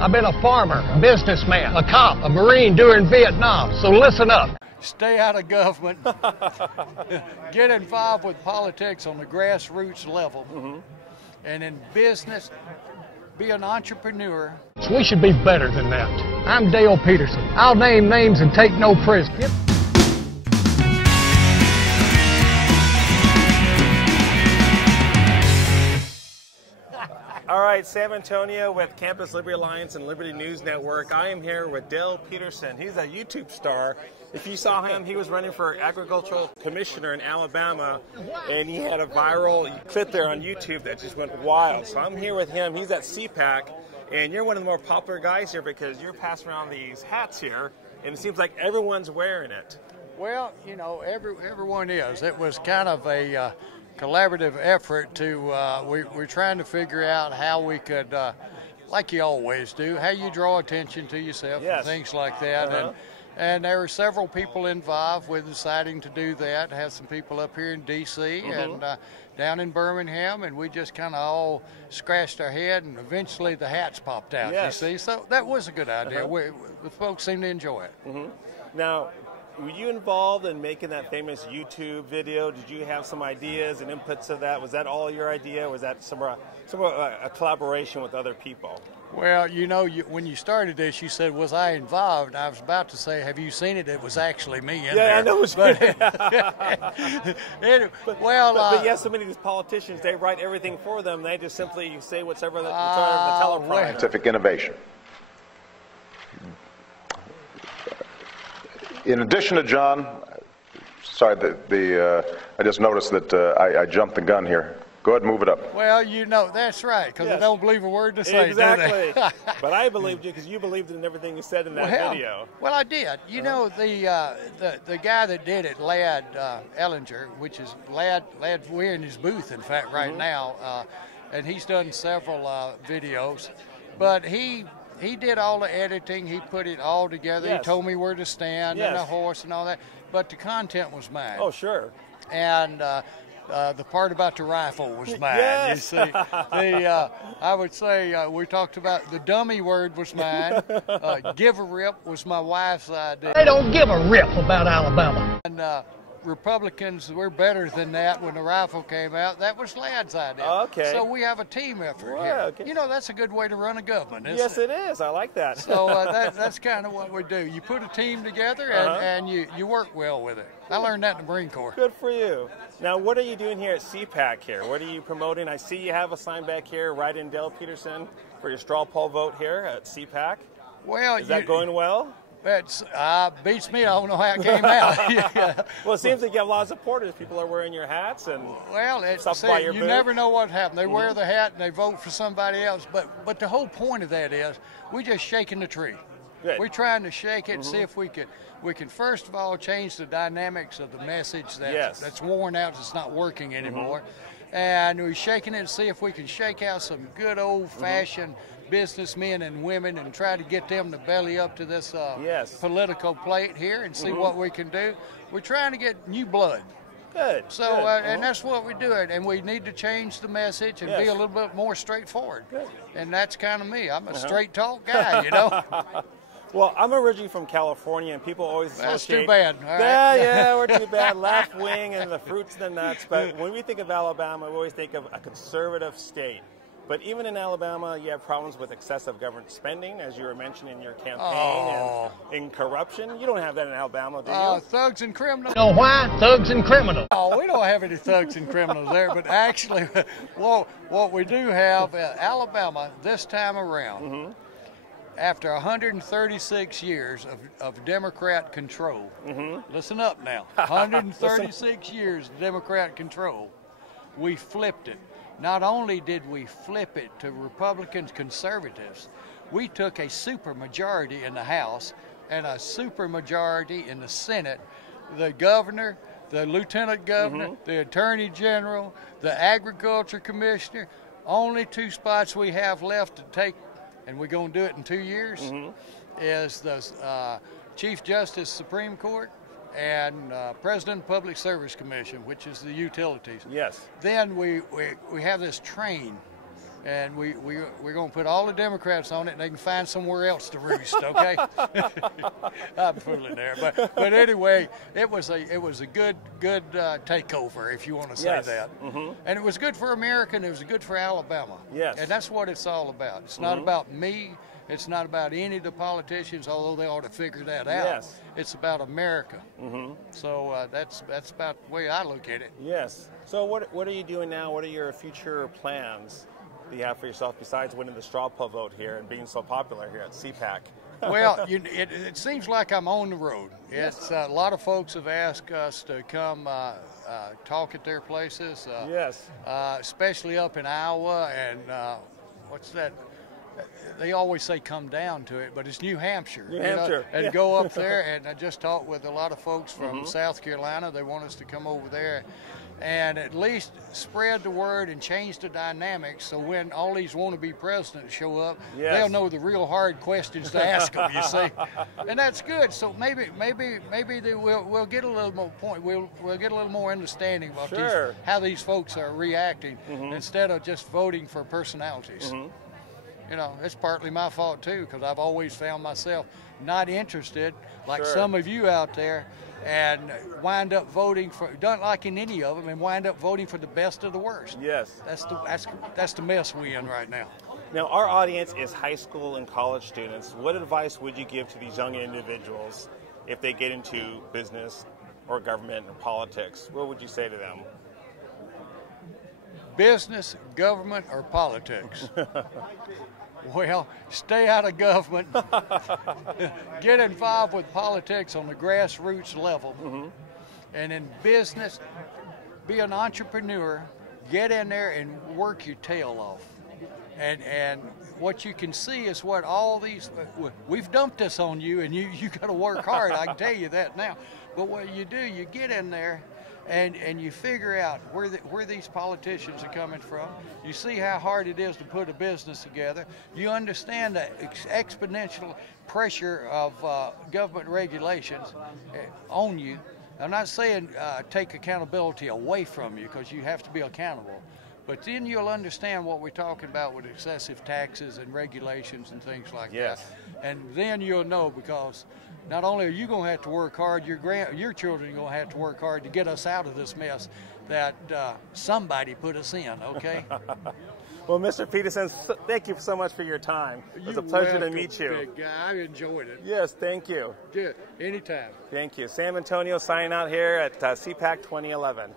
I've been a farmer, a businessman, a cop, a Marine during Vietnam, so listen up. Stay out of government. Get involved with politics on the grassroots level. And in business, be an entrepreneur. We should be better than that. I'm Dale Peterson. I'll name names and take no prisoners. All right, San Antonio with Campus Liberty Alliance and Liberty News Network. I am here with Dale Peterson. He's a YouTube star. If you saw him, he was running for agricultural commissioner in Alabama, and he had a viral clip there on YouTube that just went wild. So I'm here with him. He's at CPAC, and you're one of the more popular guys here because you're passing around these hats here, and it seems like everyone's wearing it. Well, you know, everyone is. It was kind of a collaborative effort to, we're trying to figure out how we could, like you always do, how you draw attention to yourself and things like that. And there were several people involved with deciding to do that. Have some people up here in D.C. and down in Birmingham, and we just kind of all scratched our head, and eventually the hats popped out, you see. So that was a good idea. The folks seemed to enjoy it. Now, were you involved in making that famous YouTube video? Did you have some ideas and inputs to that? Was that all your idea? Was that some a collaboration with other people? Well, you know, when you started this, you said, was I involved? I was about to say, have you seen it? It was actually me in there. I know it was but, but yes, so many of these politicians, they write everything for them. They just simply say whatever the teleprompter. Scientific innovation. In addition to John, sorry, I just noticed that I jumped the gun here. Go ahead and move it up. Well, you know, that's right, because I don't believe a word to say. Exactly. But I believed you because you believed in everything you said in that video. Well, I did. You know, the guy that did it, Lad Ellinger, which is Lad, we're in his booth, in fact, right now, and he's done several videos, but he did all the editing. He put it all together. He told me where to stand and the horse and all that. But the content was mine. Oh, sure. And the part about the rifle was mine. You see, I would say we talked about the dummy word was mine. Give a rip was my wife's idea. They don't give a rip about Alabama. And Republicans were better than that when the rifle came out. That was Lad's idea. Okay. So we have a team effort here. Okay. You know, that's a good way to run a government, isn't Yes, it is. I like that. So that's kind of what we do. You put a team together and you work well with it. I learned that in the Marine Corps. Good for you. Now, what are you doing here at CPAC here? What are you promoting? I see you have a sign back here, right in Dale Peterson, for your straw poll vote here at CPAC. Well, is that going well? That's beats me. I don't know how it came out. Well, it seems like you have a lot of supporters. People are wearing your hats and you never know what happened. They wear the hat and they vote for somebody else. But the whole point of that is we're just shaking the tree. Good. We're trying to shake it and see if we can first of all change the dynamics of the message that's worn out. It's not working anymore. And we're shaking it to see if we can shake out some good old-fashioned businessmen and women and try to get them to belly up to this political plate here and see what we can do. We're trying to get new blood. Good. So, and that's what we're doing. And we need to change the message and be a little bit more straightforward. Good. And that's kind of me. I'm a straight talk guy, you know. Well, I'm originally from California, and people always associate... That's too bad. All right. Yeah, we're too bad. Left wing and the fruits and the nuts. But when we think of Alabama, we always think of a conservative state. But even in Alabama, you have problems with excessive government spending, as you were mentioning in your campaign, and in corruption. You don't have that in Alabama, do you? Thugs and criminals. You know why? Thugs and criminals. Oh, we don't have any thugs and criminals there, but actually, what we do have, Alabama, this time around, after 136 years of Democrat control, listen up now, 136 years of Democrat control, we flipped it. Not only did we flip it to Republicans, conservatives, we took a supermajority in the House and a supermajority in the Senate. The governor, the lieutenant governor, the attorney general, the agriculture commissioner, only 2 spots we have left to take, and we're going to do it in 2 years, is the Chief Justice Supreme Court and President Public Service Commission, which is the utilities. Yes. Then we have this train And we're going to put all the Democrats on it, and they can find somewhere else to roost. Okay, I'm fooling there, but anyway, it was a good takeover, if you want to say that. And it was good for America, and it was good for Alabama. Yes, and that's what it's all about. It's not about me. It's not about any of the politicians, although they ought to figure that out. Yes. It's about America. So that's about the way I look at it. Yes. So what are you doing now? What are your future plans that you have for yourself besides winning the straw poll vote here and being so popular here at CPAC? Well, it seems like I'm on the road. It's a lot of folks have asked us to come talk at their places. Yes. Especially up in Iowa and what's that? They always say come down to it, but it's New Hampshire. New Hampshire. And go up there, and I just talked with a lot of folks from South Carolina. They want us to come over there and at least spread the word and change the dynamics so when all these wannabe presidents show up, they'll know the real hard questions to ask them, you see. And that's good. So maybe we'll get a little more point. We'll get a little more understanding about how these folks are reacting instead of just voting for personalities. You know, it's partly my fault too, because I've always found myself not interested, like some of you out there, and wind up voting for, don't like in any of them, and wind up voting for the best of the worst. Yes. That's the mess we're in right now. Now, our audience is high school and college students. What advice would you give to these young individuals if they get into business or government or politics? What would you say to them? Business, government, or politics? Well, stay out of government. Get involved with politics on the grassroots level. And in business, be an entrepreneur. Get in there and work your tail off. And what you can see is what all these, we've dumped this on you, and you got to work hard. I can tell you that now. But what you do, you get in there, and you figure out where these politicians are coming from. You see how hard it is to put a business together. You understand the exponential pressure of government regulations on you. I'm not saying take accountability away from you, because you have to be accountable. But then you'll understand what we're talking about with excessive taxes and regulations and things like that. And then you'll know, because not only are you going to have to work hard, your children are going to have to work hard to get us out of this mess that somebody put us in, okay? Well, Mr. Peterson, thank you so much for your time. It was a pleasure to meet you. Big guy. I enjoyed it. Yes, thank you. Good. Anytime. Thank you. Sam Antonio signing out here at CPAC 2011.